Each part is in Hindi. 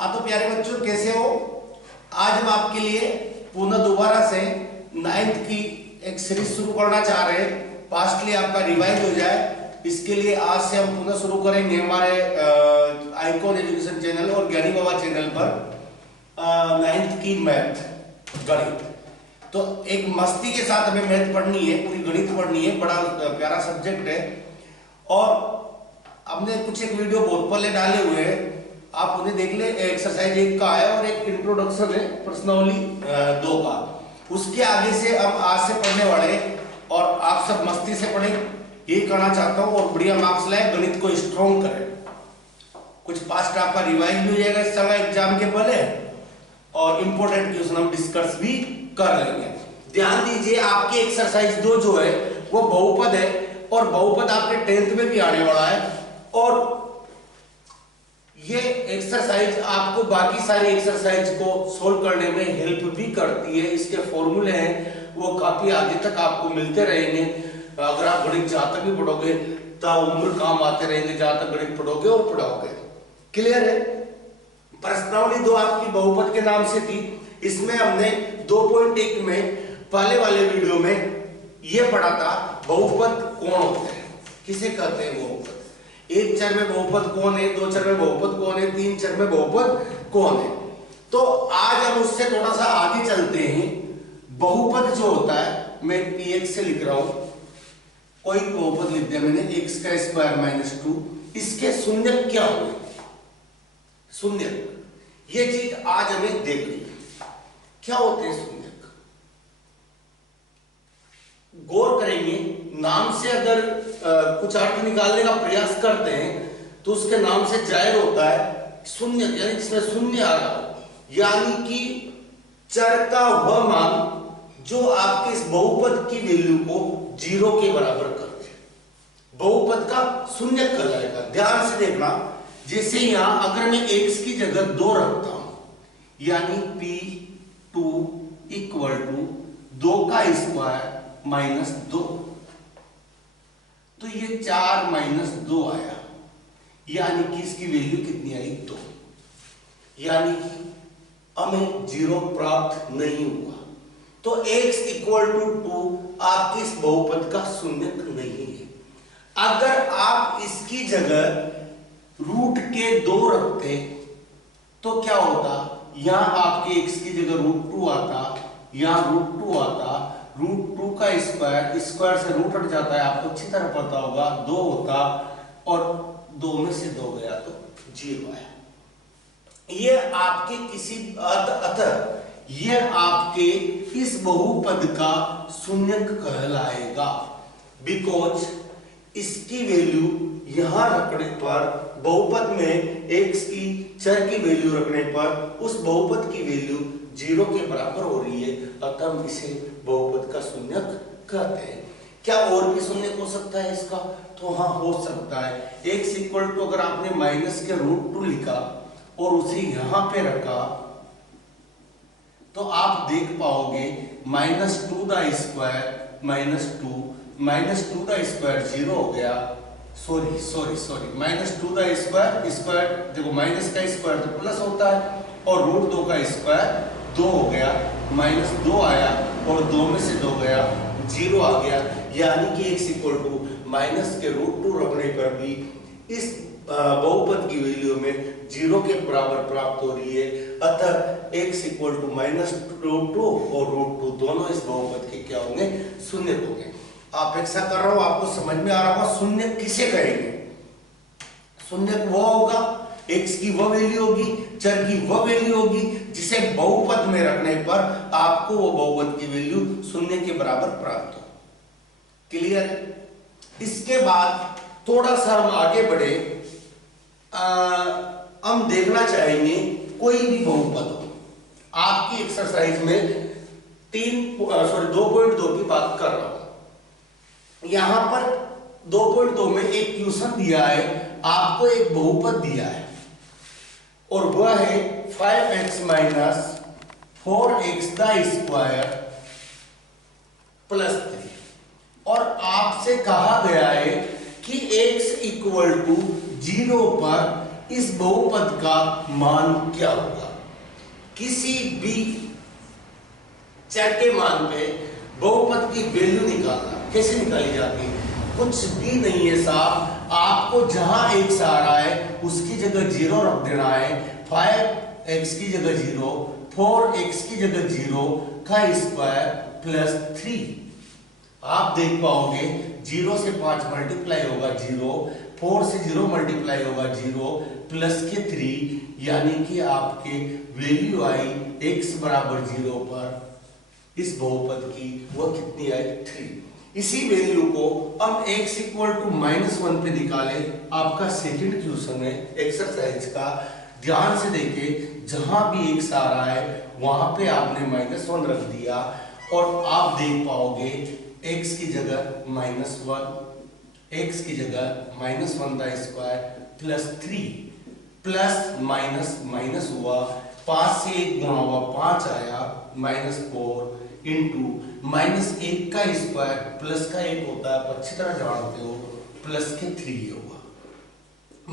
हाँ तो प्यारे बच्चों कैसे हो। आज हम आपके लिए पुनः दोबारा से 9th की एक सीरीज शुरू करना चाह रहे हैं। पास्टली आपका रिवाइज हो जाए, इसके लिए आज से हम पुनः शुरू करेंगे हमारे आइकॉन एजुकेशन चैनल और ज्ञानी बाबा चैनल पर 9th की मैथ गणित। तो एक मस्ती के साथ हमें मैथ पढ़नी है, पूरी गणित पढ़नी है, बड़ा प्यारा सब्जेक्ट है। और हमने कुछ एक वीडियो बहुत पहले डाले हुए हैं, आप उन्हें देख ले। एक्सरसाइज 1 का है और एक इंट्रोडक्शन है प्रश्नावली 2 का। उसके आगे से हम आज से पढ़ने वाले और आप सब मस्ती से पढ़ें, यही कहना चाहता हूं। और बढ़िया मार्क्स लाए, गणित को स्ट्रॉन्ग करें। कुछ पास्ट आपका रिवाइज भी हो जाएगा इस समय एग्जाम के पहले, और इंपॉर्टेंट क्वेश्चन हम डिस्कस भी कर लेंगे। ध्यान दीजिए, आपकी एक्सरसाइज 2 जो है वो बहुपद है, और बहुपद आपके 10th में भी आने वाला है। और ये एक्सरसाइज आपको बाकी सारी एक्सरसाइज को सोल्व करने में हेल्प भी करती है। इसके फॉर्मूले हैं वो काफी आगे तक आपको मिलते रहेंगे। अगर आप गणित जहां तक भी पढ़ोगे तो उम्र काम आते रहेंगे, जहां तक गणित पढ़ोगे और पढ़ाओगे। क्लियर है। प्रश्नावली 2 आपकी बहुपद के नाम से थी। इसमें हमने 2.1 में पहले वाले वीडियो में ये पढ़ा था बहुपद कौन होते हैं, किसे कहते हैं बहुपद। 1 चर में बहुपद कौन है, 2 चर में बहुपद कौन है, 3 चर में बहुपद कौन है। तो आज हम उससे थोड़ा सा आगे चलते हैं। बहुपद जो होता है, मैं px से लिख रहा हूं, कोई बहुपद लिख दिया मैंने, x का स्क्वायर माइनस 2। इसके शून्यक क्या हुए, शून्यक, ये चीज आज हमें देखनी है। क्या होते हैं शून्यक, गौर करेंगे। नाम से अगर कुछ अर्थ निकालने का प्रयास करते हैं तो उसके नाम से जाहिर होता है शून्य, यानी जिसमें शून्य आ रहा हो, यानी कि चर का वह मान जो आपके इस बहुपद की वैल्यू को 0 के बराबर कर दे, बहुपद का शून्य कहलाएगा। ध्यान से देखना, जैसे यहां अगर मैं x की जगह 2 रखता हूं, यानी p2 इक्वल टू 2 का स्क्वायर माइनस 2, तो ये 4 माइनस 2 आया, यानी कि इसकी वैल्यू कितनी आई, 2। यानी कि हमें 0 प्राप्त नहीं हुआ। तो x इक्वल टू 2 आपके इस बहुपद का शून्यक नहीं है। अगर आप इसकी जगह रूट के 2 रखते तो क्या होता, यहां आपके x की जगह √2 आता, यहां √2 आता, √2 का स्क्वायर, स्क्वायर से रूट हट जाता है, आपको अच्छी तरह पता होगा, 2 होता, और 2 में से 2 गया तो 0 आया। ये आपके किसी अतः ये आपके इस बहुपद का शून्यक कहलाएगा, बिकॉज इसकी वैल्यू यहां रखने पर, बहुपद में x की चर की वैल्यू रखने पर उस बहुपद की वैल्यू 0 के बराबर हो रही है, अतः हम इसे बहुपद का शून्यक कहते हैं। क्या और भी शून्यक हो सकता है इसका, तो हाँ हो सकता है। x इक्वल टू अगर आपने माइनस के √2 लिखा और उसे यहां पे रखा तो आप देख पाओगे -2 का स्क्वायर माइनस 2, -2 का स्क्वायर 0 हो गया। सॉरी -2 का स्क्वायर, स्क्वायर देखो माइनस का स्क्वायर तो प्लस होता है, और √2 का स्क्वायर 2 हो गया, -2 आया और 2 में से 2 गया, 0 आ गया। यानी कि x इक्वल टू माइनस के √2 रखने पर भी इस बहुपद की वैल्यू में 0 के बराबर प्राप्त हो रही है। अतः x इक्वल टू -√2 और √2 दोनों इस बहुपद के क्या होंगे, शून्य होंगे। अपेक्षा कर रहा हूं आपको समझ में आ रहा होगा शून्य किसे कहेंगे। शून्य वो होगा, x की वह वैल्यू होगी, चर की वह वैल्यू होगी जिसे बहुपद में रखने पर आपको वो बहुपद की वैल्यू शून्य के बराबर प्राप्त हो। क्लियर है। इसके बाद थोड़ा सा हम आगे बढ़े, हम देखना चाहेंगे कोई भी बहुपद हो। आपकी एक्सरसाइज में 2.2 की बात कर रहा हूं। यहां पर 2.2 में एक क्वेश्चन दिया है, आपको एक बहुपद दिया है और वह है 5x माइनस 4x का स्क्वायर प्लस 3, और आपसे कहा गया है कि x इक्वल टू 0 पर इस बहुपद का मान क्या होगा। किसी भी चर के मान पे बहुपद की वैल्यू निकालना कैसे निकाली जाती है, कुछ भी नहीं है साहब, आपको जहां x आ रहा है उसकी जगह 0 रख देना है। 5x की जगह 0, 4x की जगह 0 का स्क्वायर प्लस 3। आप देख पाओगे 0 से 5 मल्टीप्लाई होगा 0, 4 से 0 मल्टीप्लाई होगा 0, प्लस के 3, यानी कि आपके वैल्यू आई x बराबर 0 पर इस बहुपद की वह कितनी आई 3। इसी वैल्यू को अब x इक्वल टू -1 पे निकाले। आपका सेकंड क्वेश्चन है एक्सरसाइज का, ध्यान से देखिए, जहां भी x आ रहा है वहां पे आपने -1 रख दिया और आप देख पाओगे x की जगह -1, x की जगह -1 का square plus 3 plus minus minus हुआ, 5 से 1 गुणा हुआ 5 आया, -4 इंटू -1 का स्क्वायर प्लस का 1 होता है, आप अच्छी तरह जानते हो, प्लस के 3 होगा।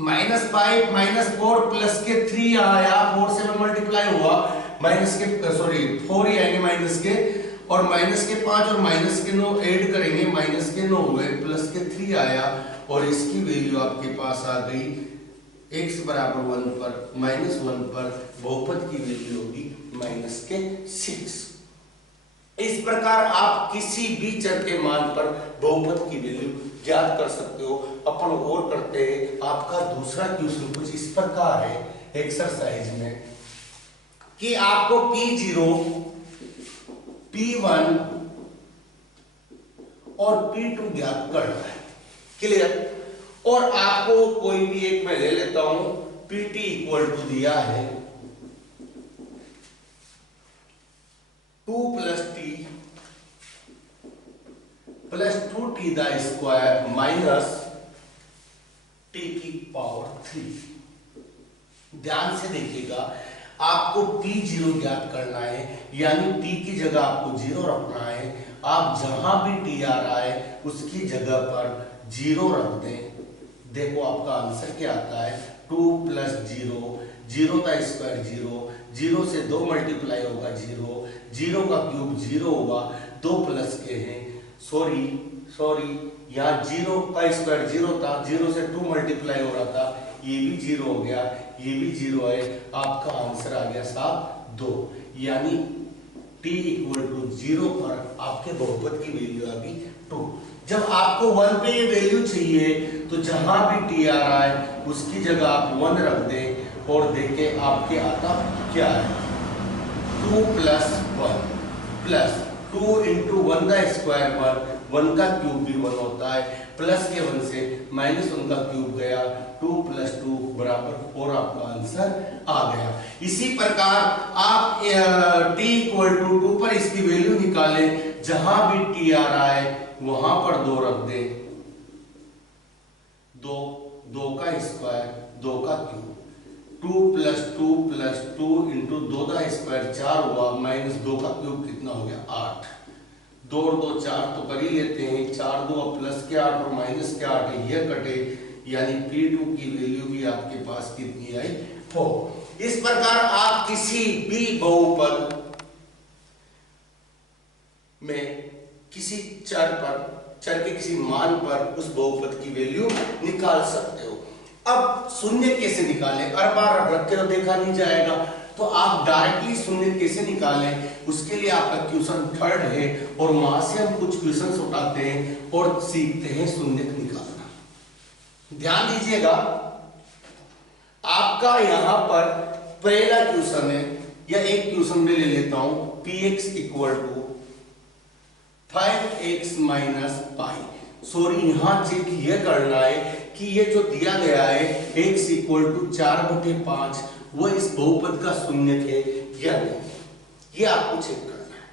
-5 -4 प्लस के 3 आया, 4 से मल्टीप्लाई हुआ, माइनस के सॉरी 4 ही आएंगे माइनस के, और माइनस के 5 और माइनस के 9 ऐड करेंगे, माइनस के 9 हुए, प्लस के 3 आया और इसकी वैल्यू आपके पास आ गई x बराबर 1 पर, -1 पर बहुपद की वैल्यू होगी -6। इस प्रकार आप किसी भी चर के मान पर बहुपद की वैल्यू ज्ञात कर सकते हो। अपन और करते हैं, आपका दूसरा क्वेश्चन कुछ इस प्रकार है एक्सरसाइज में कि आपको P0, P1 और P2 ज्ञात करना है, क्लियर। और आपको कोई भी एक मैं ले लेता हूं, Pt इक्वल टू दिया है 2 + t plus 2t the square minus t की पावर 3। ध्यान से देखिएगा, आपको P0 ज्ञात करना है, यानी t की जगह आपको 0 रखना है। आप जहां भी t आ रहा है उसकी जगह पर 0 रख दें। देखो आपका आंसर क्या आता है, 2 + 0, 0 का स्क्वायर 0, 0 से 2 मल्टीप्लाई होगा 0, 0 का क्यूब 0 होगा, 2 प्लस के हैं, सॉरी यहाँ 0 का स्क्वायर 0 था, 0 से 2 मल्टीप्लाई हो रहा था, ये भी 0 हो गया, ये भी 0 है। आपका आंसर आ गया साहब 2, यानी t इक्वल टू 0 पर आपके बहुपद की वैल्यू आ गई 2। जब आपको 1 पे ये वैल्यू चाहिए तो जहां भी t आ रहा है उसकी जगह आप 1 रख दें और देखें आपके आता क्या है, 2 + 1 प्लस 2 × 1 का स्क्वायर 1 का क्यूब भी 1 होता है, प्लस के 1 से -1 का क्यूब गया, 2 + 2 बराबर 4 आपका आंसर आ गया। इसी प्रकार आप t इक्वल टू 2 पर इसकी वैल्यू निकालें, जहां भी t आ रहा है वहां पर 2 रख दें, 2 का स्क्वायर 2 का क्यूब, 2 + 2 + 2 × 2 का स्क्वायर 4 हुआ, -2 का क्यूब कितना हो गया 8, 2 और 2 4 तो कर ही लेते हैं, 4 2 प्लस के 8 और माइनस के 8 ये कटे, यानी P2 की वैल्यू भी आपके पास कितनी आई 4। इस प्रकार आप किसी भी बहुपद में किसी चर के किसी मान पर उस बहुपद की वैल्यू निकाल सकते हो। अब शून्य कैसे निकालें, हर बार रख के तो देखा नहीं जाएगा, तो आप डायरेक्टली शून्य कैसे निकालें, उसके लिए आपका क्वेश्चन 3rd है और वहां से हम कुछ क्वेश्चन उठाते हैं और सीखते हैं शून्य निकालना। ध्यान दीजिएगा, आपका यहां पर पहला क्वेश्चन है, या एक क्वेश्चन में ले लेता हूं, px equal to 5x - pi. Sorry, यहां चेक ये करना है कि ये जो दिया गया है x इक्वल टू 4/5 वो इस बहुपद का शून्य है या नहीं, ये आपको चेक करना है।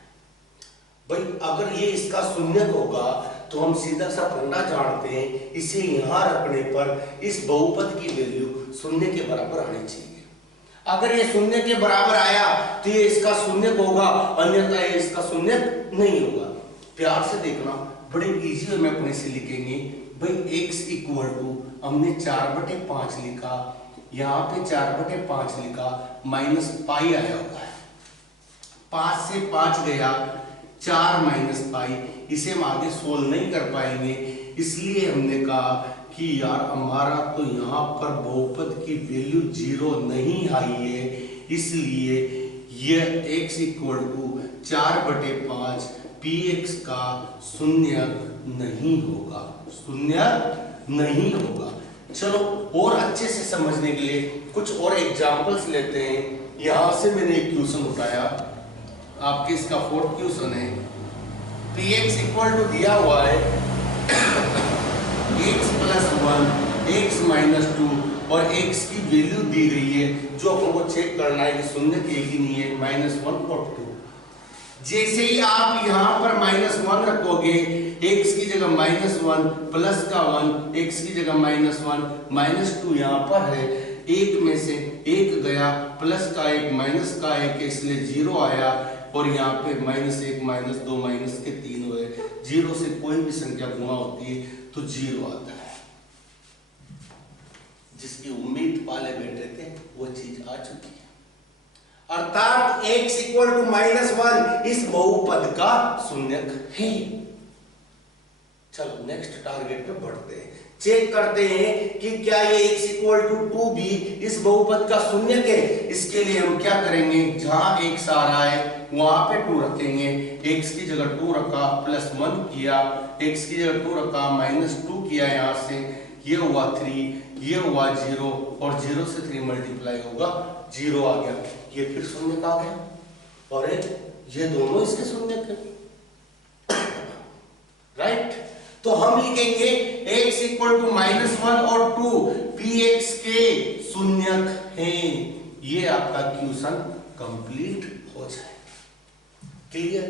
भाई अगर ये इसका शून्य होगा तो हम सीधा सा फंडा जानते हैं, इसे यहां रखने पर इस बहुपद की वैल्यू शून्य के बराबर आनी चाहिए। अगर ये शून्य के बराबर आया तो ये इसका शून्य होगा, अन्यथा ये इसका शून्य नहीं होगा। प्यार से देखना, बड़े इजी वे में अपने से लिखेंगे। भाई x इक्वल टू हमने 4/5 लिखा, यहाँ पे 4/5 लिखा, माइनस पाई आया होगा, 5 से 5 गया, 4 माइनस पाई। इसे हम आगे सोल्व नहीं कर पाएंगे, इसलिए हमने कहा कि यार हमारा तो यहाँ पर बहुपद की वैल्यू 0 नहीं आई है, इसलिए यह x इक्वल टू 4/5 px का शून्य नहीं होगा, शून्य नहीं होगा। चलो और अच्छे से समझने के लिए कुछ और एग्जांपल्स लेते हैं। यहां से मैंने एक क्वेश्चन उठाया, आपके इसका 4th क्वेश्चन है। px इक्वल टू दिया हुआ है x + 1 x - 2 और x की वैल्यू दी गई है, जो हमको चेक करना है कि शून्य के ही नहीं है, -1 और 2। जैसे ही आप यहाँ पर -1 रखोगे, x की जगह -1 प्लस का 1, x की जगह -1 -2 यहाँ पर है, एक में से एक गया, प्लस का 1 माइनस का 1 इसलिए 0 आया, और यहाँ पे -1 -2 -3 हुए। 0 से कोई भी संख्या गुणा होती है तो 0 आता है। जिसकी उम्मीद पाले बैठे थे वो चीज आ चुकी है, अर्थात x इक्वल टू -1 इस बहुपद का शून्यक है। चलो नेक्स्ट टारगेट पे बढ़ते हैं, चेक करते हैं कि क्या ये x इक्वल टू 2 भी इस बहुपद का शून्यक है। इसके लिए हम क्या करेंगे, जहां x आ रहा है वहां पे 2 रखेंगे, x की जगह 2 रखा, +1 किया, x की जगह 2 रखा, -2 किया, यहां से ये हुआ 3, ये हुआ 0, और 0 से 3 मल्टीप्लाई होगा, 0 आ गया, ये फिर शून्य का आ गया, और ये दोनों इसके शून्य के, राइट। तो हम लिखेंगे x इक्वल टू -1 और 2 px के शून्यक हैं। ये आपका क्वेश्चन कंप्लीट हो जाए, क्लियर।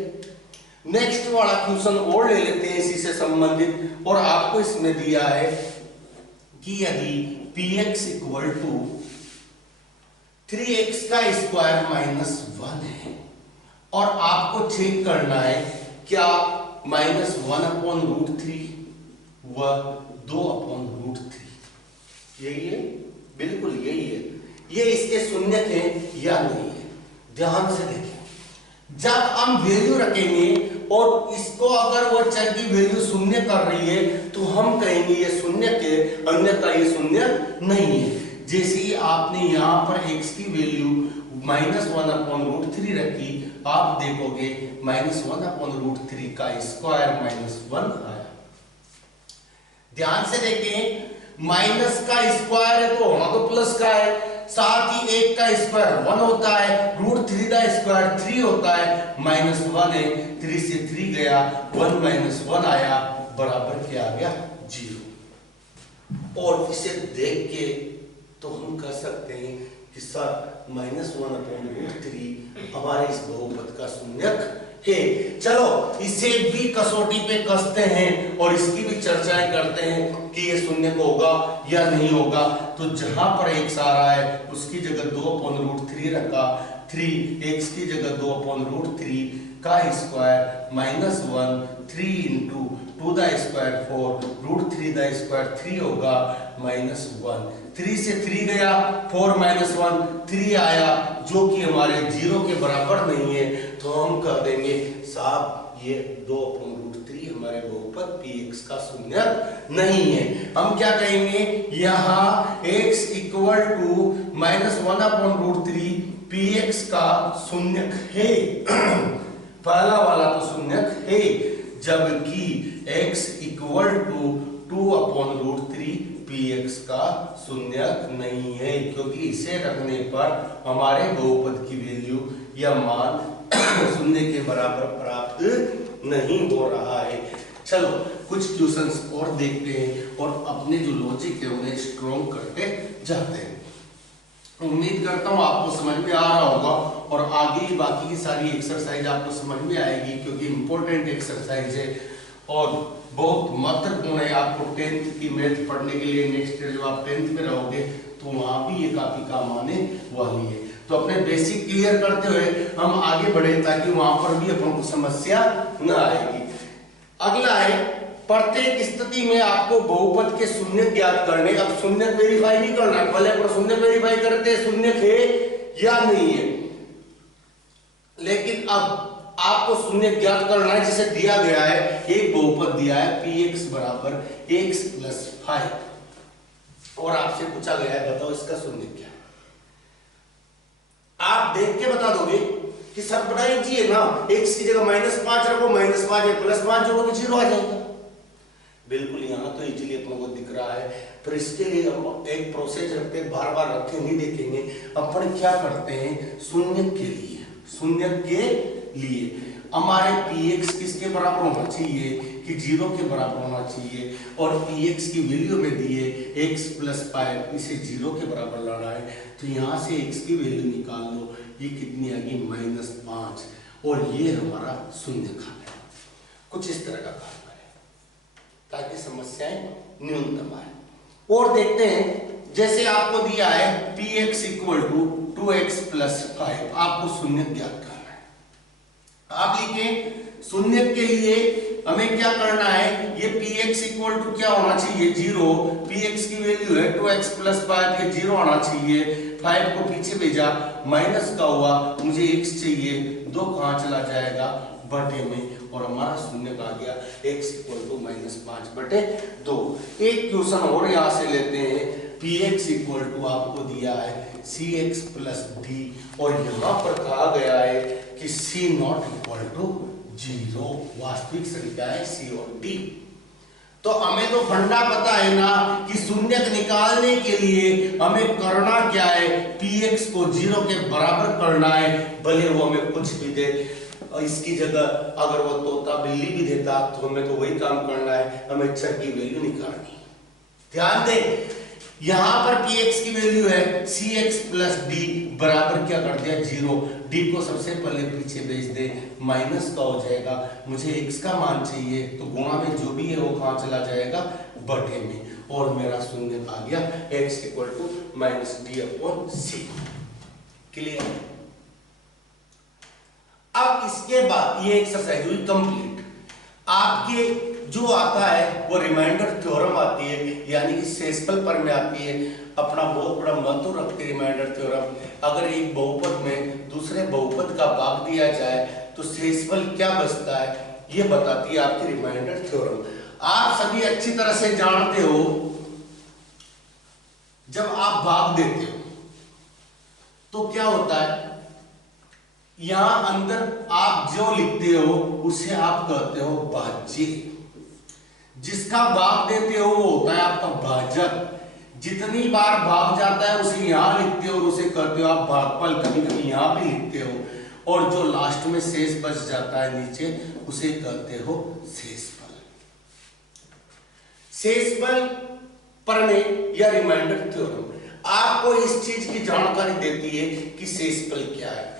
नेक्स्ट वाला क्वेश्चन और ले लेते हैं इसी से संबंधित, और आपको इसमें दिया है कि यदि px इक्वल टू 3x का स्क्वायर -1 है, और आपको चेक करना है क्या -1/√3 व 2/√3 यही है, बिल्कुल यही है, ये इसके शून्यक है या नहीं है। ध्यान से देखें, जब हम वैल्यू रखेंगे और इसको अगर वो चर की वैल्यू शून्य कर रही है तो हम कहेंगे ये शून्यक है, अन्यथा ये शून्य नहीं है। जैसे ही आपने यहाँ पर x की वैल्यू -1/√3 रखी, आप देखोगे -1/√3 का स्क्वायर -1 आया। ध्यान से देखें, माइनस का स्क्वायर है तो होना तो प्लस का है, साथ ही 1 का स्क्वायर 1 होता है, √3 का स्क्वायर 3 होता है, -1 है, 3 से 3 गया, 1 - 1 आया, बराबर क्या आ गया, 0। और इसे देख के तो हम कह सकते हैं कि सर -1/√3 हमारे इस बहुपद का शून्यक है। चलो इसे भी कसौटी पे कसते हैं और इसकी भी चर्चाएं करते हैं कि ये शून्यक होगा या नहीं होगा। तो जहां पर x आ रहा है उसकी जगह 2/√3 रखा, 3x की जगह 2/√3 का square -1, 3 × 2 the square 4, √3 the square 3 होगा, -1, 3 से 3 गया, 4 - 1 3 आया, जो कि हमारे 0 के बराबर नहीं है। तो हम कह देंगे साहब ये 2/√3 हमारे बहुपद px का शून्यक नहीं है। हम क्या कहेंगे, यहाँ x इक्वल टू -1/√3 px का शून्यक है। पहला वाला तो शून्यक है, जबकि x इक्वल टू 2/√3 px का शून्यक नहीं है, क्योंकि इसे रखने पर हमारे बहुपद की वैल्यू या मान शून्य के बराबर प्राप्त नहीं हो रहा है। चलो कुछ क्वेश्चंस और देखते हैं और अपने जो लॉजिक है उन्हें स्ट्रॉन्ग करते जाते हैं। उम्मीद करता हूँ आपको समझ में आ रहा होगा और आगे ही बाकी की सारी एक्सरसाइज आपको समझ में आएगी, क्योंकि इंपॉर्टेंट एक्सरसाइज है और बहुत महत्वपूर्ण है आपको 10th की मैथ पढ़ने के लिए। नेक्स्ट ईयर जब आप 10th में रहोगे तो वहां भी ये काफी काम आने वाली है। तो अपने बेसिक क्लियर करते हुए हम आगे बढ़े ताकि वहां पर भी अपन को समस्या न आएगी। अगला है प्रत्येक स्थिति में आपको बहुपद के शून्य ज्ञात करने। अब शून्य वेरीफाई नहीं करना, पहले पर शून्य वेरीफाई करते हैं शून्य है या नहीं है, लेकिन अब आपको शून्य ज्ञात करना है जिसे दिया गया है, एक बहुपद दिया है px बराबर x प्लस 5 और आपसे पूछा गया है बताओ इसका शून्य क्या है। आप देख के बता दोगे कि सर बड़ा इजी है ना, x की जगह -5 रखो, -5 है +5 जोड़ो तो 0 आ जाएगा। बिल्कुल यहाँ तो इजीली अपनों को दिख रहा है, पर इसके लिए हम एक प्रोसेस रखते हैं, बार बार रखे नहीं देखेंगे। अपन क्या करते हैं, शून्य के लिए हमारे px किसके बराबर होना चाहिए कि 0 के बराबर होना चाहिए, और px की वैल्यू में दिए x प्लस 5, इसे 0 के बराबर लाना है, तो यहाँ से x की वैल्यू निकाल लो, ये कितनी आ गई -5, और ये हमारा शून्य खाना है। कुछ इस तरह का काम करें ताकि समस्याएं न्यूनतम आए। और देखते हैं, जैसे आपको दिया है px = 2x प्लस 5, आपको शून्य ज्ञात करना है। आप लिखें शून्य के लिए हमें क्या करना है, ये px = क्या होना चाहिए 0, px की वैल्यू है 2x प्लस 5, ये 0 आना चाहिए, 5 को पीछे भेजा माइनस का हुआ, मुझे x चाहिए, 2 कहां चला जाएगा बटे में, और हमारा शून्य का आ गया x = -5/2। एक क्वेश्चन और यहां से लेते हैं, px = आपको दिया है cx प्लस d, और यहां पर कहा गया है कि c0 = 0, वास्तविक संख्या है c और d। तो हमें तो फंडा पता है ना कि शून्य निकालने के लिए हमें करना क्या है, px को 0 के बराबर करना है, भले वो हमें कुछ भी दे। इसकी जगह अगर वो तोता बिल्ली भी देता तो हमें तो वही काम करना है, हमें चर की वैल्यू निकालनी है। ध्यान दें, यहां पर px की वैल्यू है cx प्लस d बराबर क्या कर दिया 0, d को सबसे पहले पीछे भेज दे, माइनस का हो जाएगा, मुझे x का मान चाहिए तो गुणा में जो भी है वो कहां चला जाएगा बटे में, और मेरा शून्य आ गया x = -d/c। क्लियर। अब इसके बाद ये एक्सरसाइज हुई कंप्लीट। आपके जो आता है वो रिमाइंडर थ्योरम आती है, यानी कि शेषफल पर में आती है। अपना बहुत बड़ा महत्व रखती रिमाइंडर थ्योरम। अगर एक बहुपद में दूसरे बहुपद का भाग दिया जाए तो शेषफल क्या बचता है, ये बताती है आपकी रिमाइंडर थ्योरम। आप सभी अच्छी तरह से जानते हो, जब आप भाग देते हो तो क्या होता है, यहां अंदर आप जो लिखते हो उसे आप कहते हो भाज्य, जिसका भाग देते हो वो होता है आपका भाजक। जितनी बार भाग जाता है उसे यहां लिखते हो और उसे कहते हो आप भागफल, कभी कभी यहां भी लिखते हो, और जो लास्ट में शेष बच जाता है नीचे उसे कहते हो शेषफल। शेषफल प्रमेय या रिमाइंडर थ्योरम आपको इस चीज की जानकारी देती है कि शेषफल क्या है।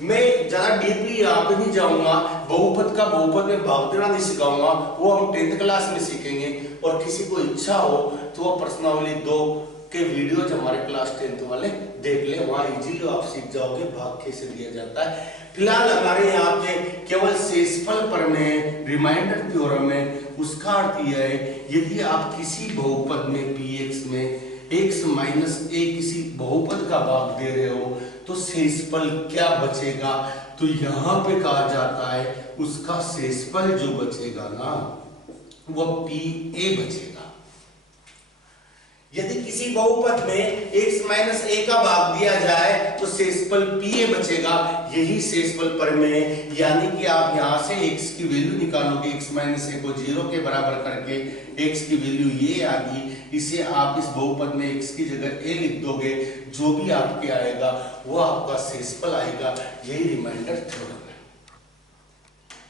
मैं ज्यादा डीपली यहाँ पे नहीं जाऊंगा, बहुपद का बहुपद में भाग देना नहीं सिखाऊंगा, वो हम 10th क्लास में सीखेंगे। और किसी को इच्छा हो तो वो प्रश्नावली 2 के वीडियोज हमारे क्लास 10th वाले देख ले, वहां इजीली आप सीख जाओगे भाग कैसे दिया जाता है। फिलहाल हमारे यहाँ पे केवल शेषफल प्रमेय रिमाइंडर थ्योरम है। उसका अर्थ यह है, यदि आप किसी बहुपद में px में x माइनस a किसी बहुपद का भाग दे रहे हो तो शेषफल क्या बचेगा, तो यहां पे कहा जाता है उसका शेषफल जो बचेगा ना वो pa बचेगा। यदि किसी बहुपद में x माइनस a का भाग दिया जाए तो शेषफल pa बचेगा। यही शेषफल प्रमेय है, यानी कि आप यहां से x की वैल्यू निकालोगे, x माइनस a को 0 के बराबर करके x की वैल्यू ये आ गई, इसे आप इस बहुपद में x की जगह a लिख दोगे, जो भी आपके आएगा वो आपका शेषफल आएगा। यही रिमाइंडर थ्योरम है।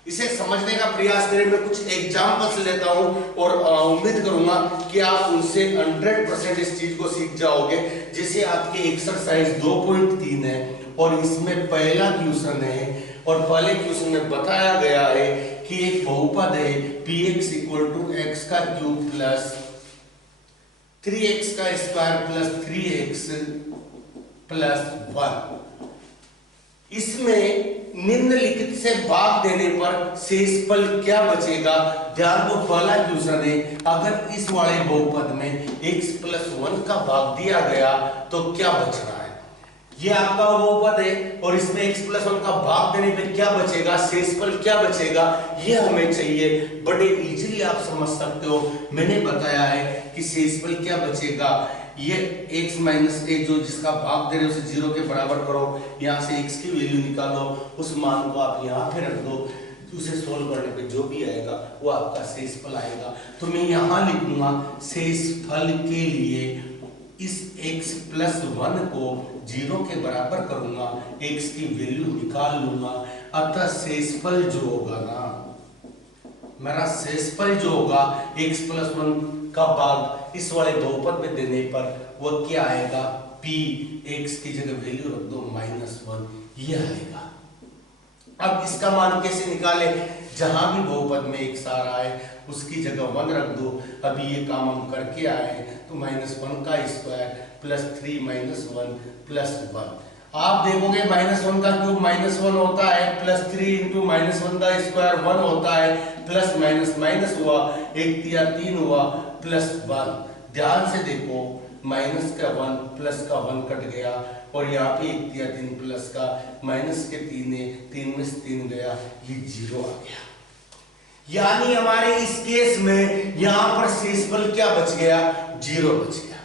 इसे समझने का प्रयास करें। मैं कुछ एग्जांपल्स लेता हूं और उम्मीद करूंगा कि आप उनसे 100% इस चीज को सीख जाओगे। जैसे आपकी एक्सरसाइज 2.3 है और इसमें पहला क्वेश्चन है, और पहले क्वेश्चन में बताया गया है कि एक बहुपद है px = x³ plus 3x² plus 3x plus 1। इसमें निम्नलिखित से भाग देने पर शेषफल क्या बचेगा। ध्यान दो, पहला क्वेश्चन है, अगर इस वाले बहुपद में x+1 का भाग दिया गया तो क्या बचना है। ये आपका बहुपद है और इसमें x+1 का भाग देने पे क्या बचेगा, शेषफल क्या बचेगा, ये हमें चाहिए। बड़े इजीली आप समझ सकते हो, मैंने बताया है कि शेषफल क्या बचेगा। ये x माइनस एक जो जिसका भाग दे रहे हो उसे 0 के बराबर करो, यहाँ से x की वैल्यू निकालो, उस मान को आप यहाँ पे रख दो, उसे सोल्व करने पे जो भी आएगा वो आपका शेषफल आएगा। तो मैं यहाँ लिखूंगा शेषफल के लिए इस x+1 को 0 के बराबर करूंगा, x की वैल्यू निकाल लूंगा। अतः शेषफल जो होगा ना, मेरा शेषफल जो होगा x+1 का भाग इस वाले बहुपद में देने पर वो क्या आएगा, p, x की जगह वैल्यू रख दो -1, ये आएगा। अब इसका मान कैसे निकाले, जहां भी बहुपद में x आ रहा है उसकी जगह 1 रख दो। अभी ये काम हम करके आए तो -1 का स्क्वायर प्लस 3 -1 प्लस 1। आप देखोगे -1 का क्यूब -1 होता है, प्लस 3 इंटू -1 का स्क्वायर 1 होता है, प्लस माइनस माइनस हुआ, 1 तिया 3 हुआ, प्लस 1। ध्यान से देखो, माइनस का 1 प्लस का 1 कट गया और यहाँ पे 1 तिया 3 प्लस का माइनस के 3 है, 3 में से 3 गया, ये 0 आ गया। यानी हमारे इस केस में यहाँ पर शेषफल क्या बच गया, 0 बच गया।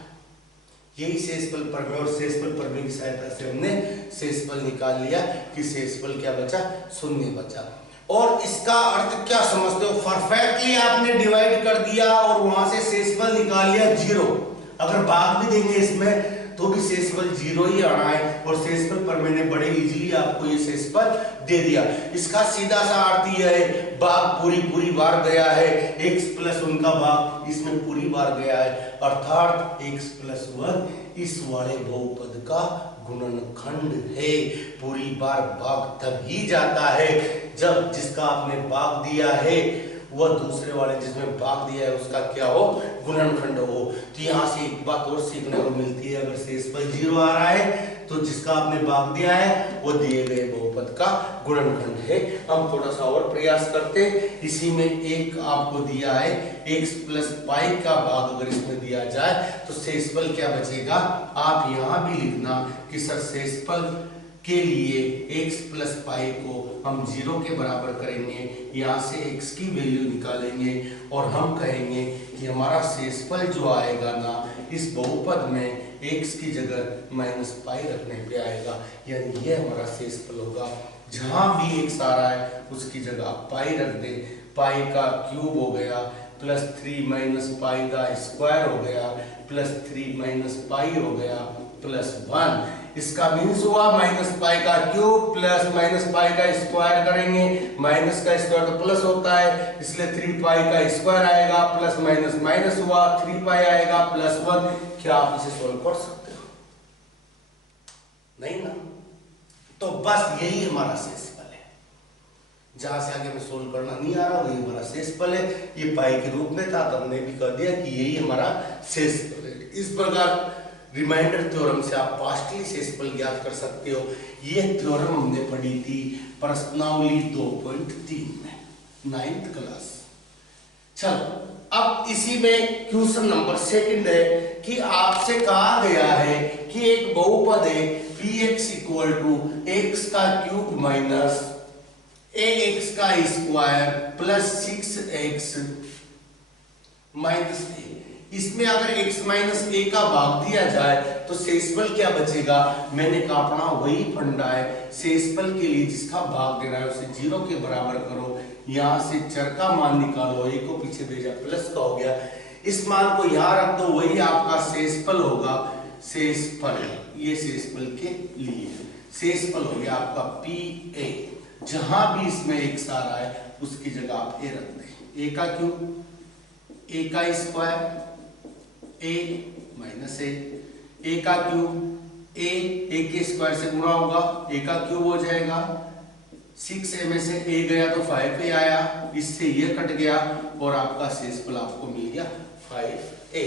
यही शेषफल प्रमेय और शेषफल प्रमेय की सहायता से हमने शेषफल निकाल लिया कि शेषफल क्या बचा, 0 बचा। और इसका अर्थ क्या समझते हो, परफेक्टली आपने डिवाइड कर दिया और वहां से शेषफल निकाल लिया 0। अगर भाग भी देंगे इसमें तो भी शेषफल 0 ही आना है, और शेषफल पर मैंने बड़े इजीली आपको ये शेषफल दे दिया। इसका सीधा सा अर्थ यह है, भाग पूरी बार गया है, x+1 का भाग इसमें पूरी बार गया है, अर्थात x+1 इस वाले बहुपद का गुणनखंड है। पूरी बार भाग तभी जाता है जब जिसका आपने भाग दिया है वह दूसरे वाले जिसमें भाग दिया है उसका क्या हो, गुणनखंड हो। तो यहाँ से एक बात और सीखने को मिलती है, अगर शेषफल 0 आ रहा है तो जिसका आपने भाग दिया है वो दिए गए बहुपद का गुणनखंड है। हम थोड़ा सा और प्रयास करते हैं। इसी में एक आपको दिया है x+π का भाग अगर इसमें दिया जाए तो शेषफल क्या बचेगा। आप यहाँ भी लिखना कि सर शेषफल के लिए x+π को हम 0 के बराबर करेंगे, यहाँ से x की वैल्यू निकालेंगे और हम कहेंगे कि हमारा शेषफल जो आएगा ना इस बहुपद में x की जगह -π रखने पे आएगा, यानी ये हमारा शेषफल होगा। जहां भी x आ रहा है उसकी जगह π रख दे, π का क्यूब हो गया प्लस 3 -π का स्क्वायर हो गया प्लस 3 -π हो गया प्लस 1। इसका मीन्स हुआ -π का क्यूब प्लस -π का स्क्वायर करेंगे, माइनस का स्क्वायर तो प्लस होता है इसलिए 3π का स्क्वायर आएगा, प्लस माइनस माइनस हुआ 3π आएगा प्लस 1। क्या आप इसे सोल्व कर सकते हो, नहीं ना। तो बस यही हमारा शेषफल है, जहां से आगे में सोल्व करना नहीं आ रहा वही हमारा शेषफल है। ये पाई के रूप में था तो हमने भी कर दिया कि यही हमारा शेषफल है। इस प्रकार रिमाइंडर थ्योरम से आप पास्टली शेषफल ज्ञात कर सकते हो। ये थ्योरम हमने पढ़ी थी प्रश्नावली 2.3 में 9th क्लास। चलो अब इसी में क्वेश्चन नंबर 2 है कि आपसे कहा गया है कि एक बहुपद है px = x का क्यूब माइनस ax का square plus 6x minus a। इसमें अगर x - a का भाग दिया जाए तो शेषफल क्या बचेगा। मैंने कहा अपना वही फंडा है, शेषफल के लिए जिसका भाग देना है उसे 0 के बराबर करो, यहाँ से चर का मान निकालो, a को पीछे भेजा प्लस का हो गया, इस मान को यहाँ रख दो, वही आपका शेषफल होगा। शेषफल ये शेषफल के लिए शेषफल हो गया आपका pa। जहां भी इसमें x आ रहा है उसकी जगह आप a रख दें, a का क्यूब a का स्क्वायर a माइनस a का क्यूब a के स्क्वायर से गुणा होगा, a का क्यूब हो जाएगा, 6a में से a गया तो 5a आया, इससे ये कट गया और आपका शेषफल आपको मिल गया 5a।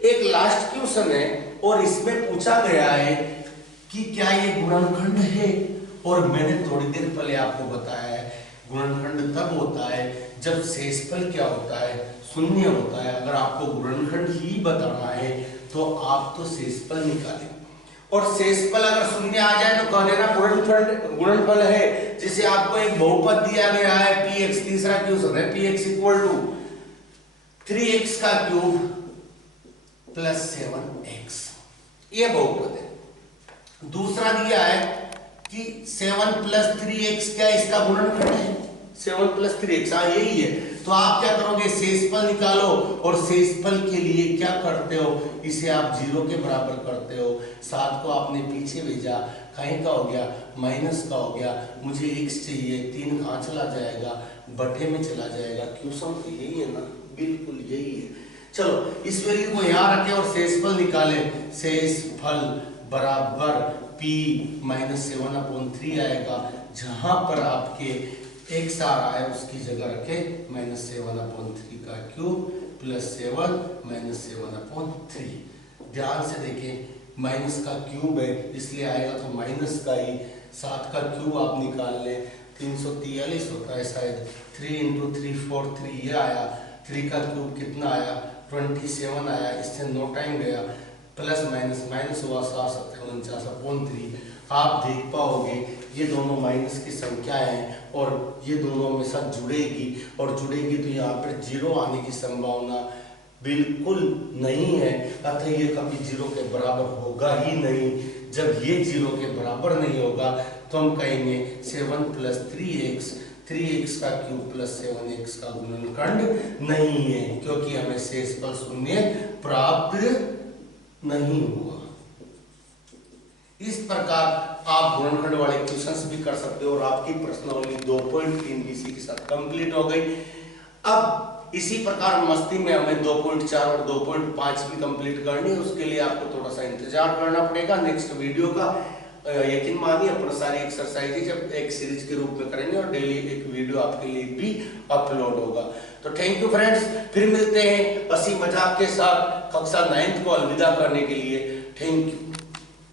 एक लास्ट क्वेश्चन है और इसमें पूछा गया है कि क्या ये गुणनखंड है और मैंने थोड़ी देर पहले आपको बताया है गुणनखंड तब होता है जब शेषफल क्या होता है, शून्य होता है। अगर आपको गुणनखंड ही बताना है तो आप तो शेषफल निकालें, और शेषफल अगर शून्य आ जाए तो कह देना गुणनफल है। जिसे आपको एक बहुपद दिया गया है px, तीसरा क्वेश्चन है px इक्वल टू 3x का क्यूब प्लस 7x, ये बहुपद है। दूसरा दिया है कि 7 प्लस 3x क्या इसका गुणनखंड है, 7 प्लस 3x, हाँ यही है। तो आप क्या करोगे, शेषफल निकालो, और शेषफल के लिए क्या करते हो, इसे आप 0 के बराबर करते हो। 7 को आपने पीछे भेजा, कहीं का हो गया, माइनस का हो गया, मुझे x चाहिए, 3 कहाँ चला जाएगा, बटे में चला जाएगा। क्वेश्चन तो यही है ना, बिल्कुल यही है। चलो इस वैल्यू को यहाँ रखें और शेषफल निकालें। शेषफल बराबर p माइनस 7/3 आएगा। जहां पर आपके x आ रहा है उसकी जगह रखें माइनस 7/3 का क्यूब प्लस 7 माइनस 7/3। ध्यान से देखें, माइनस का क्यूब है इसलिए आएगा तो माइनस का ही। 7 का क्यूब आप निकाल लें, 343 होता है शायद। 3 × 3 4 3 ये आया। 3 का क्यूब कितना आया, 27 आया। इससे 9 टाइम गया, प्लस माइनस माइनस हुआ 7/49/3। आप देख पाओगे ये दोनों माइनस की संख्या है और ये दोनों में साथ जुड़ेगी, और जुड़ेगी तो यहाँ पर 0 आने की संभावना बिल्कुल नहीं है। अतः ये कभी 0 के बराबर होगा ही नहीं। जब ये 0 के बराबर नहीं होगा तो हम कहेंगे 7 प्लस 3x, 3x का क्यूब प्लस 7x का गुणनखंड नहीं है, क्योंकि हमें शेषफल शून्य प्राप्त नहीं हुआ। इस प्रकार आप गुणनखंड वाले क्वेश्चंस भी कर सकते हो, और आपकी प्रश्नावली 2.3 BC के साथ कंप्लीट हो गई। अब इसी प्रकार मस्ती में हमें 2.4 और 2.5 भी कंप्लीट करनी है। उसके लिए आपको थोड़ा सा इंतजार करना पड़ेगा नेक्स्ट वीडियो का। यकीन मानिए अपन सारी एक्सरसाइजेज जब एक सीरीज के रूप में करेंगे और डेली एक वीडियो आपके लिए भी अपलोड होगा। तो थैंक यू फ्रेंड्स, फिर मिलते हैं हंसी मजाक के साथ कक्षा 9th को अलविदा करने के लिए। Thank you.